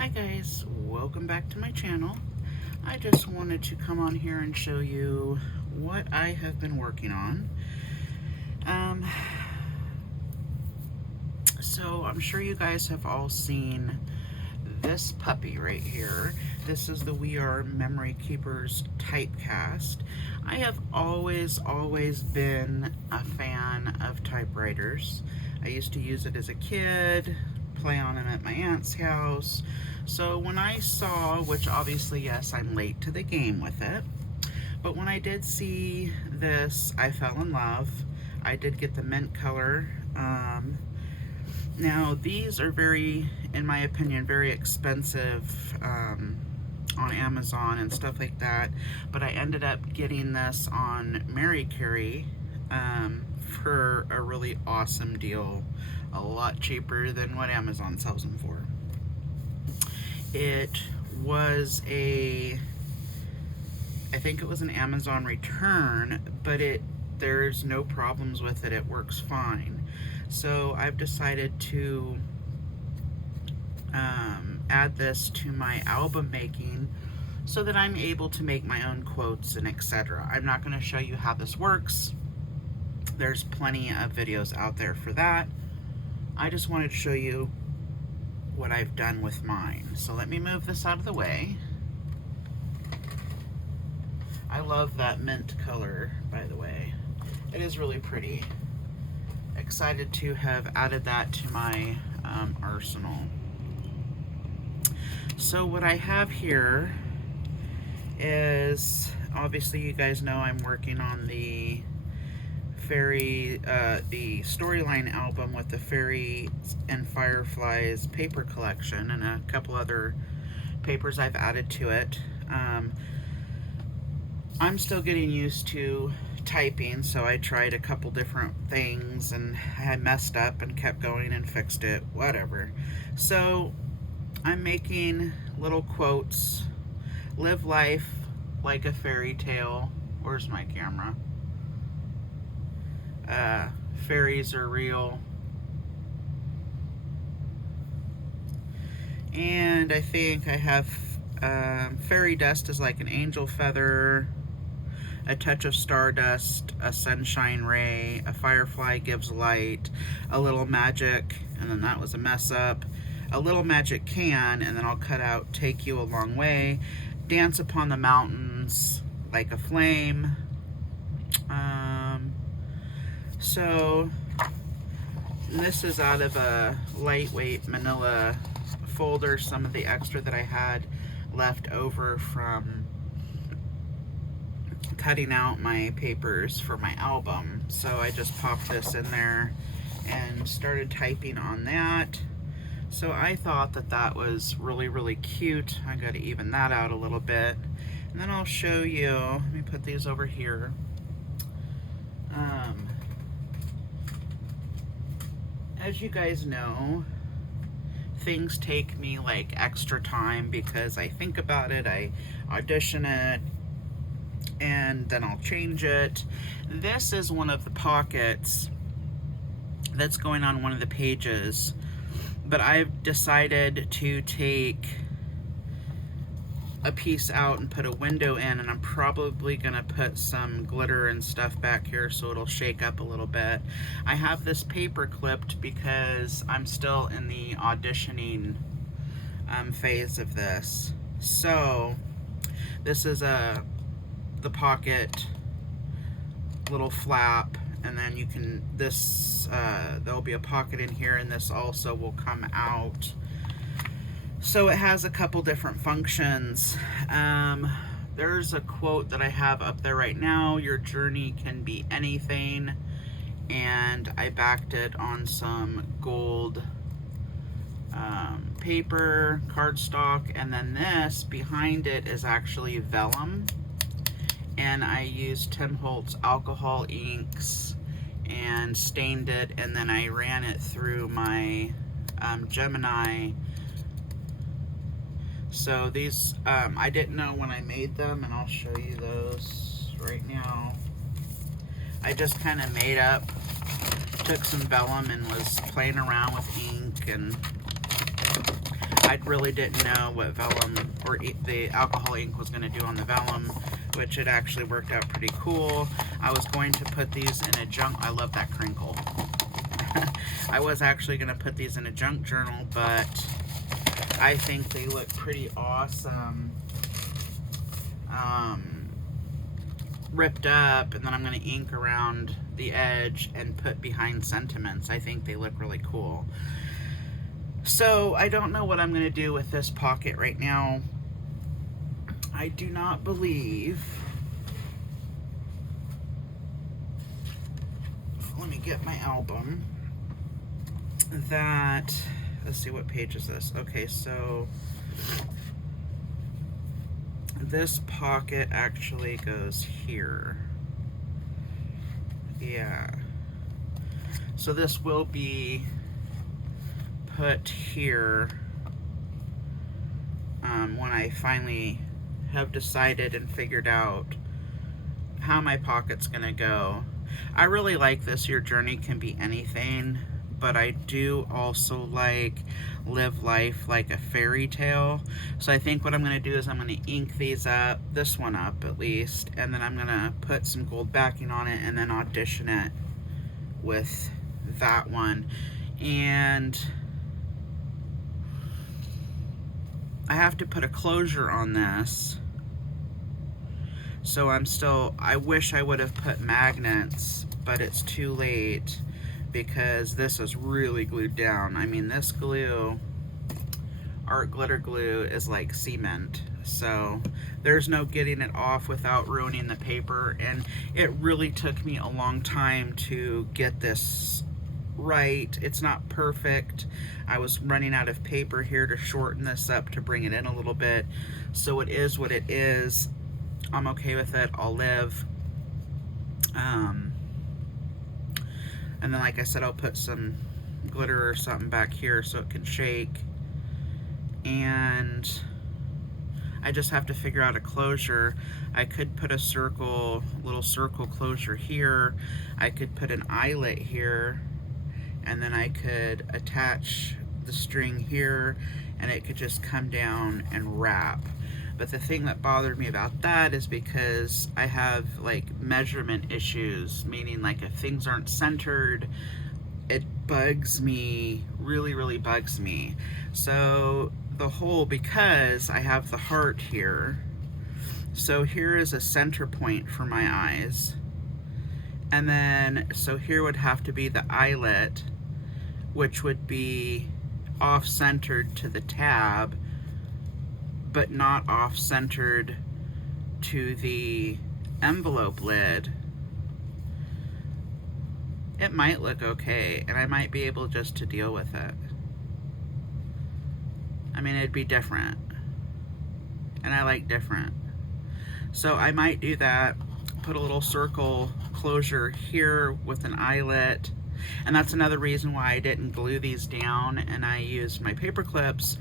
Hi guys, welcome back to my channel. I just wanted to come on here and show you what I have been working on. So I'm sure you guys have all seen this puppy right here. This is the We Are Memory Keepers typecast. I have always been a fan of typewriters. I used to use it as a kid, play on them at my aunt's house. So when I saw, which obviously, yes, I'm late to the game with it, but when I did see this, I fell in love. I did get the mint color. Now these are in my opinion, very expensive on Amazon and stuff like that, but I ended up getting this on Mary Carey for a really awesome deal, a lot cheaper than what Amazon sells them for. It was I think it was an Amazon return, but there's no problems with it. It works fine. So I've decided to add this to my album making so that I'm able to make my own quotes and etc. I'm not going to show you how this works. There's plenty of videos out there for that. I just wanted to show you what I've done with mine. So let me move this out of the way. I love that mint color, by the way. It is really pretty. Excited to have added that to my arsenal. So what I have here is, obviously you guys know I'm working on the Fairy, the Storyline album with the Fairies and Fireflies paper collection and a couple other papers I've added to it. I'm still getting used to typing, so I tried a couple different things and I messed up and kept going and fixed it, whatever. So I'm making little quotes. Live life like a fairy tale. Where's my camera? Fairies are real. And I think I have fairy dust is like an angel feather, a touch of stardust, a sunshine ray, a firefly gives light, a little magic, and then that was a mess up, a little magic can, and then I'll cut out take you a long way, dance upon the mountains like a flame. So this is out of a lightweight manila folder, some of the extra that I had left over from cutting out my papers for my album. So I just popped this in there and started typing on that. So I thought that that was really cute. I got to even that out a little bit. And then I'll show you, let me put these over here. As you guys know, things take me like extra time because I think about it, I audition it, and then I'll change it. This is one of the pockets that's going on one of the pages, but I've decided to take a piece out and put a window in, and I'm probably gonna put some glitter and stuff back here so it'll shake up a little bit. I have this paper clipped because I'm still in the auditioning phase of this. So this is the pocket little flap, and then you can, there'll be a pocket in here, and this also will come out. So it has a couple different functions. There's a quote that I have up there right now, your journey can be anything, and I backed it on some gold paper, cardstock, and then this behind it is actually vellum, and I used Tim Holtz alcohol inks and stained it, and then I ran it through my Gemini. So these, I didn't know when I made them, and I'll show you those right now. I just kind of made up, took some vellum and was playing around with ink, and I really didn't know what vellum or the alcohol ink was going to do on the vellum, which it actually worked out pretty cool. I was going to put these in a junk, I love that crinkle. I was actually going to put these in a junk journal, but I think they look pretty awesome. Ripped up, and then I'm going to ink around the edge and put behind sentiments. I think they look really cool. So I don't know what I'm going to do with this pocket right now. I do not believe, let me get my album, that, let's see, what page is this? Okay, so this pocket actually goes here. Yeah. So this will be put here when I finally have decided and figured out how my pocket's gonna go. I really like this, your journey can be anything, but I do also like live life like a fairy tale. So I think what I'm gonna do is I'm gonna ink these up, this one up at least, and then I'm gonna put some gold backing on it and then audition it with that one. And I have to put a closure on this. So I wish I would have put magnets, but it's too late because this is really glued down. I mean, this glue, art glitter glue, is like cement. So there's no getting it off without ruining the paper. And it really took me a long time to get this right. It's not perfect. I was running out of paper here to shorten this up to bring it in a little bit. So it is what it is. I'm okay with it. I'll live. And then, like I said, I'll put some glitter or something back here so it can shake. And I just have to figure out a closure. I could put a little circle closure here. I could put an eyelet here, and then I could attach the string here, and it could just come down and wrap. But the thing that bothered me about that is because I have like measurement issues, meaning like if things aren't centered, it bugs me, really bugs me. So because I have the heart here, so here is a center point for my eyes. And then, so here would have to be the eyelet, which would be off-centered to the tab, but not off-centered to the envelope lid. It might look okay, and I might be able just to deal with it. I mean, it'd be different, and I like different. So I might do that, put a little circle closure here with an eyelet. And that's another reason why I didn't glue these down and I used my paper clips,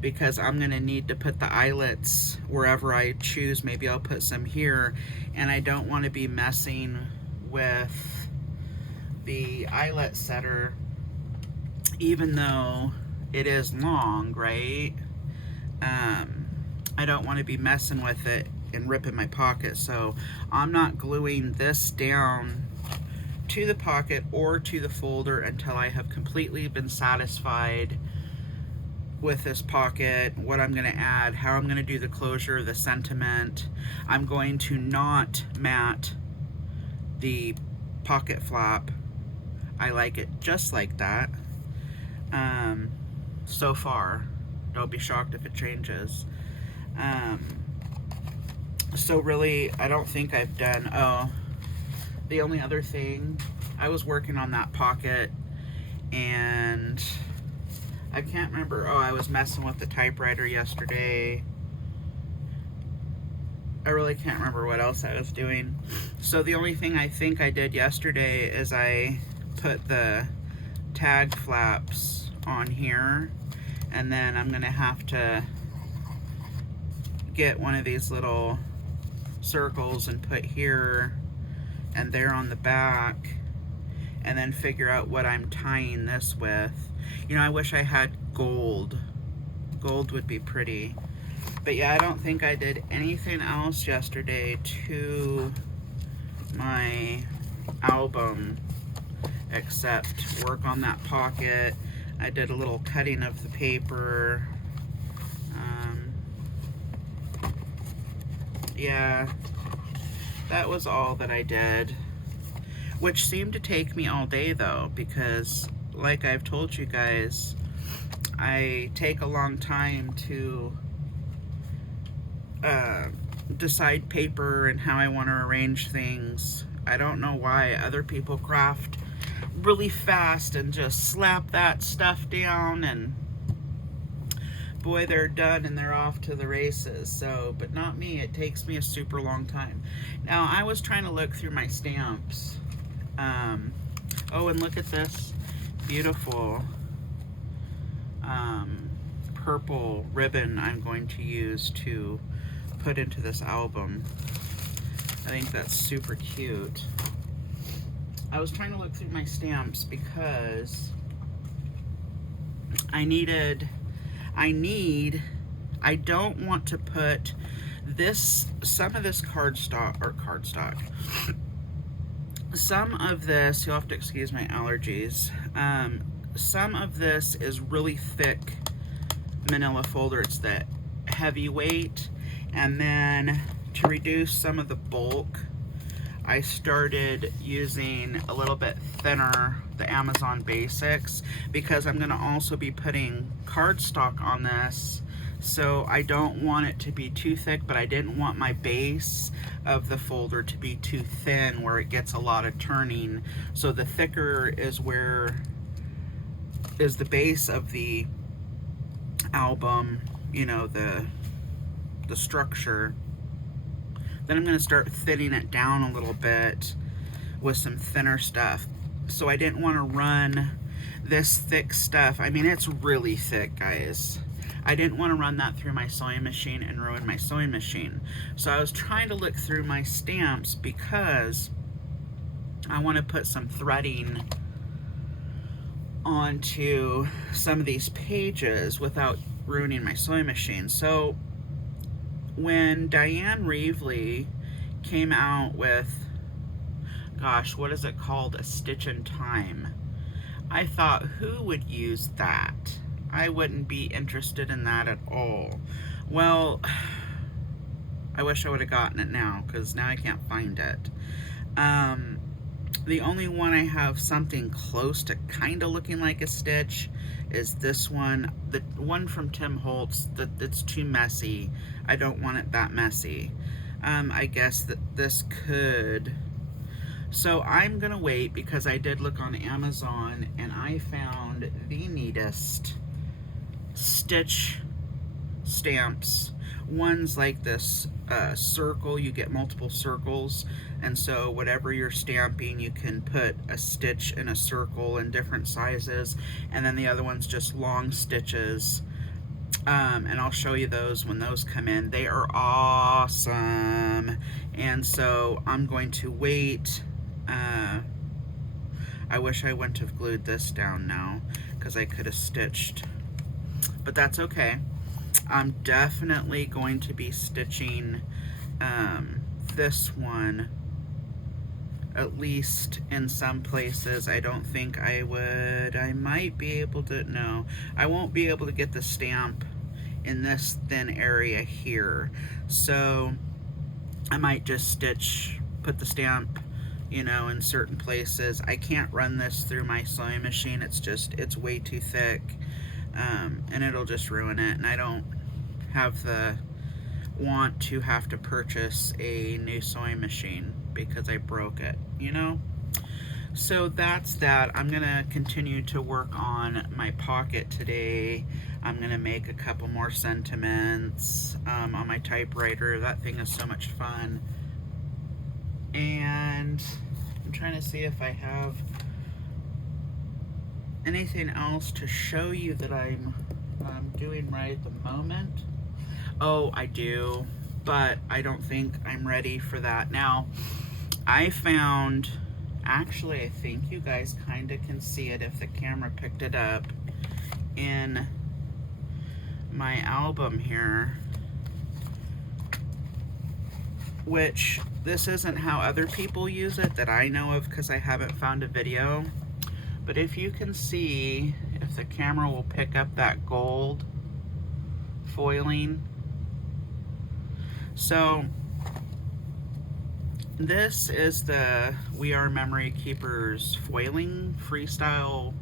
because I'm gonna need to put the eyelets wherever I choose. Maybe I'll put some here, and I don't want to be messing with the eyelet setter, even though it is long, right? I don't want to be messing with it and ripping my pocket, so I'm not gluing this down to the pocket or to the folder until I have completely been satisfied with this pocket, what I'm going to add, how I'm going to do the closure, the sentiment. I'm going to not mat the pocket flap. I like it just like that. So far, don't be shocked if it changes. So really, I don't think I've done, the only other thing, I was working on that pocket and I can't remember, I was messing with the typewriter yesterday. I really can't remember what else I was doing. So the only thing I think I did yesterday is I put the tag flaps on here, and then I'm gonna have to get one of these little circles and put here and there on the back, and then figure out what I'm tying this with. You know, I wish I had gold Gold would be pretty. But yeah, I don't think I did anything else yesterday to my album except work on that pocket. I did a little cutting of the paper. Yeah, that was all that I did, which seemed to take me all day though, because like I've told you guys, I take a long time to decide paper and how I want to arrange things. I don't know why other people craft really fast and just slap that stuff down and boy, they're done and they're off to the races. So, but not me. It takes me a super long time. Now, I was trying to look through my stamps. Oh, and look at this beautiful purple ribbon I'm going to use to put into this album. I think that's super cute. I was trying to look through my stamps because I don't want to put some of this cardstock. Some of this, you'll have to excuse my allergies. Some of this is really thick manila folder. It's the heavyweight. And then to reduce some of the bulk, I started using a little bit thinner, the Amazon Basics, because I'm gonna also be putting cardstock on this. So I don't want it to be too thick, but I didn't want my base of the folder to be too thin where it gets a lot of turning. So the thicker is the base of the album, you know, the structure. Then I'm going to start thinning it down a little bit with some thinner stuff. So I didn't want to run this thick stuff. I mean, it's really thick, guys. I didn't want to run that through my sewing machine and ruin my sewing machine. So I was trying to look through my stamps because I want to put some threading onto some of these pages without ruining my sewing machine. So when Dyan Reaveley came out with, gosh, what is it called? A Stitch in Time. I thought, who would use that? I wouldn't be interested in that at all. Well, I wish I would have gotten it now, because now I can't find it. The only one I have something close to kind of looking like a stitch is this one. The one from Tim Holtz, that's too messy. I don't want it that messy. I guess that this could. So I'm gonna wait, because I did look on Amazon and I found the neatest stitch stamps. One's like this circle, you get multiple circles, and so whatever you're stamping, you can put a stitch in a circle in different sizes, and then the other one's just long stitches. And I'll show you those when those come in. They are awesome. And so I'm going to wait. I wish I wouldn't have glued this down now, because I could have stitched, but that's okay. I'm definitely going to be stitching this one, at least in some places. I don't think I would. I might be able to, no, I won't be able to get the stamp in this thin area here. So I might just put the stamp, you know, in certain places. I can't run this through my sewing machine. It's way too thick. And it'll just ruin it, and I don't have the want to have to purchase a new sewing machine because I broke it, you know. So that's that. I'm gonna continue to work on my pocket today. I'm gonna make a couple more sentiments on my typewriter. That thing is so much fun. And I'm trying to see if I have anything else to show you that I'm doing right at the moment. Oh, I do, but I don't think I'm ready for that. Now, I found, actually, I think you guys kind of can see it if the camera picked it up, in my album here, which this isn't how other people use it that I know of because I haven't found a video. But if you can see, if the camera will pick up that gold foiling. So this is the We Are Memory Keepers foiling freestyle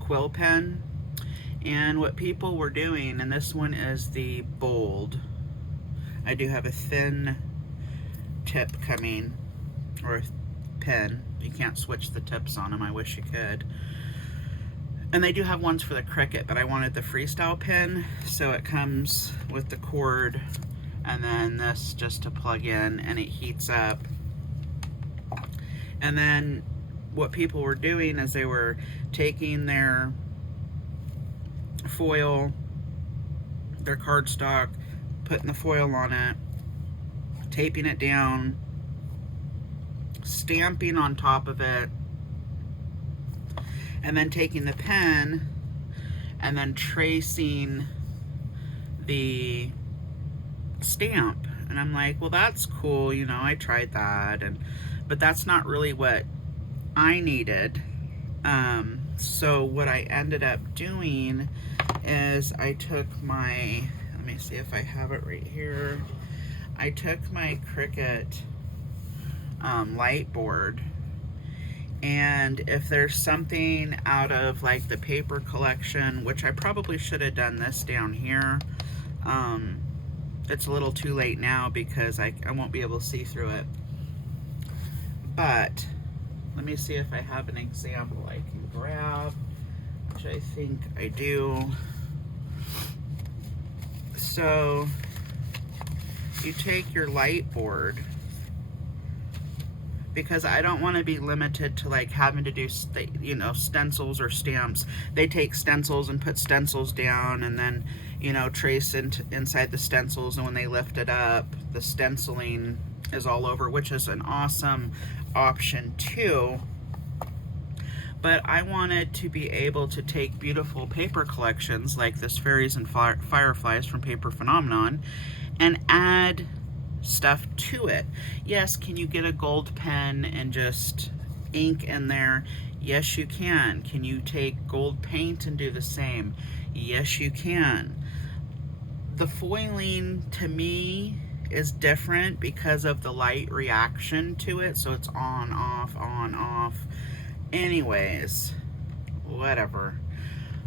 quill pen. And what people were doing, and this one is the bold. I do have a thin tip coming, or a pen. You can't switch the tips on them. I wish you could. And they do have ones for the Cricut, but I wanted the freestyle pen, so it comes with the cord and then this just to plug in, and it heats up. And then what people were doing is they were taking their foil, their cardstock, putting the foil on it, taping it down, stamping on top of it, and then taking the pen and then tracing the stamp. And I'm like, well, that's cool, you know, I tried that, but that's not really what I needed. So what I ended up doing is I took my, let me see if I have it right here. I took my Cricut light board, and if there's something out of like the paper collection, which I probably should have done this down here, it's a little too late now because I won't be able to see through it. But let me see if I have an example I can grab, which I think I do. So you take your light board, because I don't want to be limited to like having to do, you know, stencils or stamps. They take stencils and put stencils down and then, you know, trace inside the stencils, and when they lift it up, the stenciling is all over, which is an awesome option too. But I wanted to be able to take beautiful paper collections like this Fairies and Fireflies from Paper Phenomenon and add stuff to it. Yes, can you get a gold pen and just ink in there? Yes, you can. Can you take gold paint and do the same? Yes, you can. The foiling to me is different because of the light reaction to it, so it's on, off, on, off. Anyways, whatever.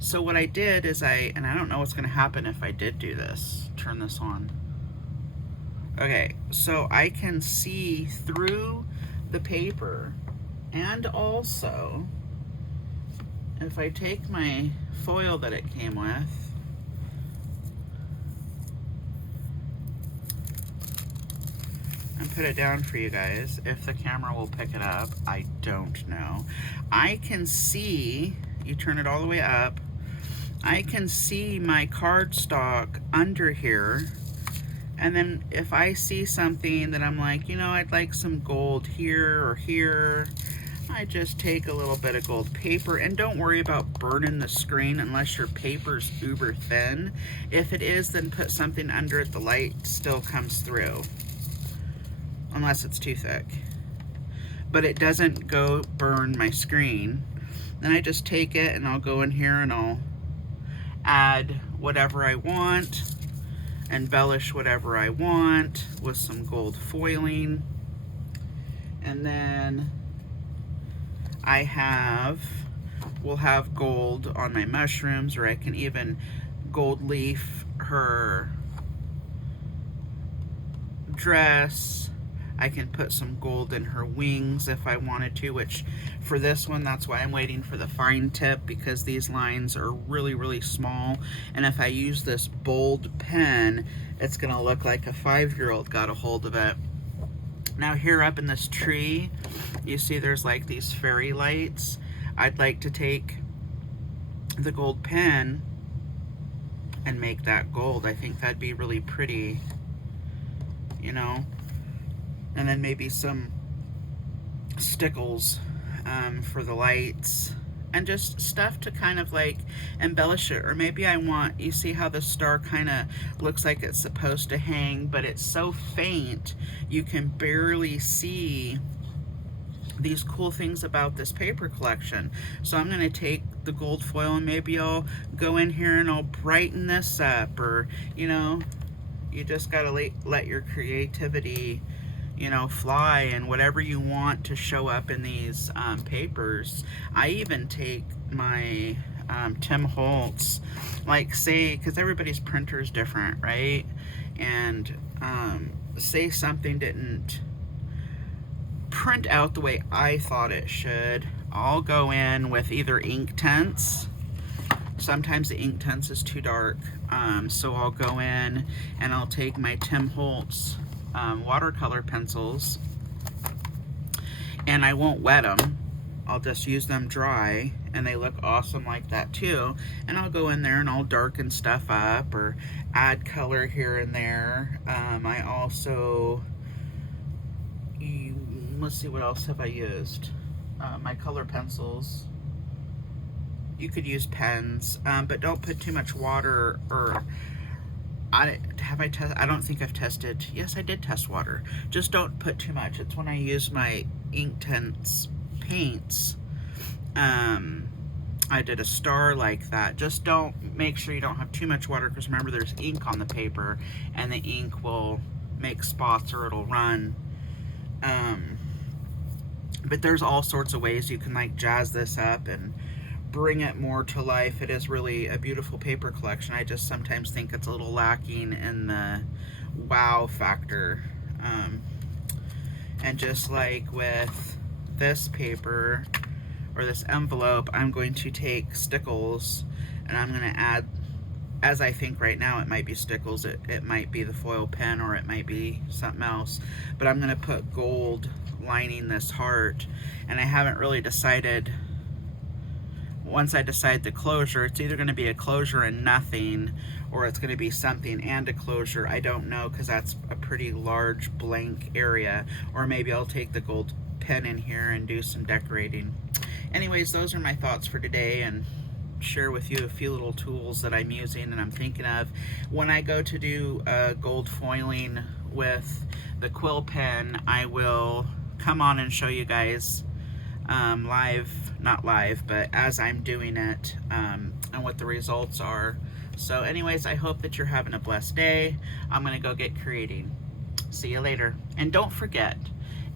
So what I did is and I don't know what's going to happen if I did do this, turn this on. Okay, so I can see through the paper, and also if I take my foil that it came with, and put it down for you guys, if the camera will pick it up, I don't know. I can see, you turn it all the way up, I can see my cardstock under here. And then if I see something that I'm like, you know, I'd like some gold here or here, I just take a little bit of gold paper, and don't worry about burning the screen unless your paper's uber thin. If it is, then put something under it, the light still comes through. Unless it's too thick. But it doesn't go burn my screen. Then I just take it and I'll go in here and I'll add whatever I want, embellish whatever I want with some gold foiling. And then we'll have gold on my mushrooms, or I can even gold leaf her dress. I can put some gold in her wings if I wanted to, which for this one, that's why I'm waiting for the fine tip, because these lines are really, really small. And if I use this bold pen, it's gonna look like a 5-year-old got a hold of it. Now here up in this tree, you see there's like these fairy lights. I'd like to take the gold pen and make that gold. I think that'd be really pretty, you know? And then maybe some stickles for the lights and just stuff to kind of like embellish it. Or maybe I want, you see how the star kind of looks like it's supposed to hang, but it's so faint you can barely see these cool things about this paper collection. So I'm going to take the gold foil and maybe I'll go in here and I'll brighten this up, or you know, you just got to let your creativity, you know, fly, and whatever you want to show up in these papers. I even take my Tim Holtz, like say, because everybody's printer is different, right? And say something didn't print out the way I thought it should, I'll go in with either Inktense. Sometimes the Inktense is too dark, so I'll go in and I'll take my Tim Holtz watercolor pencils, and I won't wet them. I'll just use them dry, and they look awesome like that too. And I'll go in there and I'll darken stuff up or add color here and there. I also, let's see, what else have I used? My color pencils. You could use pens, but don't put too much water, or I don't think I've tested. Yes, I did test water. Just don't put too much. It's when I use my Inktense paints. I did a star like that. Just don't, make sure you don't have too much water, because remember there's ink on the paper and the ink will make spots or it'll run. But there's all sorts of ways you can like jazz this up and bring it more to life. It is really a beautiful paper collection. I just sometimes think it's a little lacking in the wow factor. And just like with this paper or this envelope, I'm going to take stickles and I'm going to add, as I think right now it might be stickles, it might be the foil pen, or it might be something else, but I'm going to put gold lining this heart. And I haven't really decided. Once I decide the closure, it's either going to be a closure and nothing, or it's going to be something and a closure. I don't know, because that's a pretty large blank area. Or maybe I'll take the gold pen in here and do some decorating. Anyways, those are my thoughts for today, and share with you a few little tools that I'm using and I'm thinking of. When I go to do gold foiling with the quill pen, I will come on and show you guys not live, but as I'm doing it, and what the results are. So anyways, I hope that you're having a blessed day. I'm gonna go get creating. See you later. And don't forget,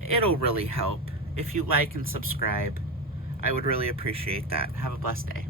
it'll really help if you like and subscribe. I would really appreciate that. Have a blessed day.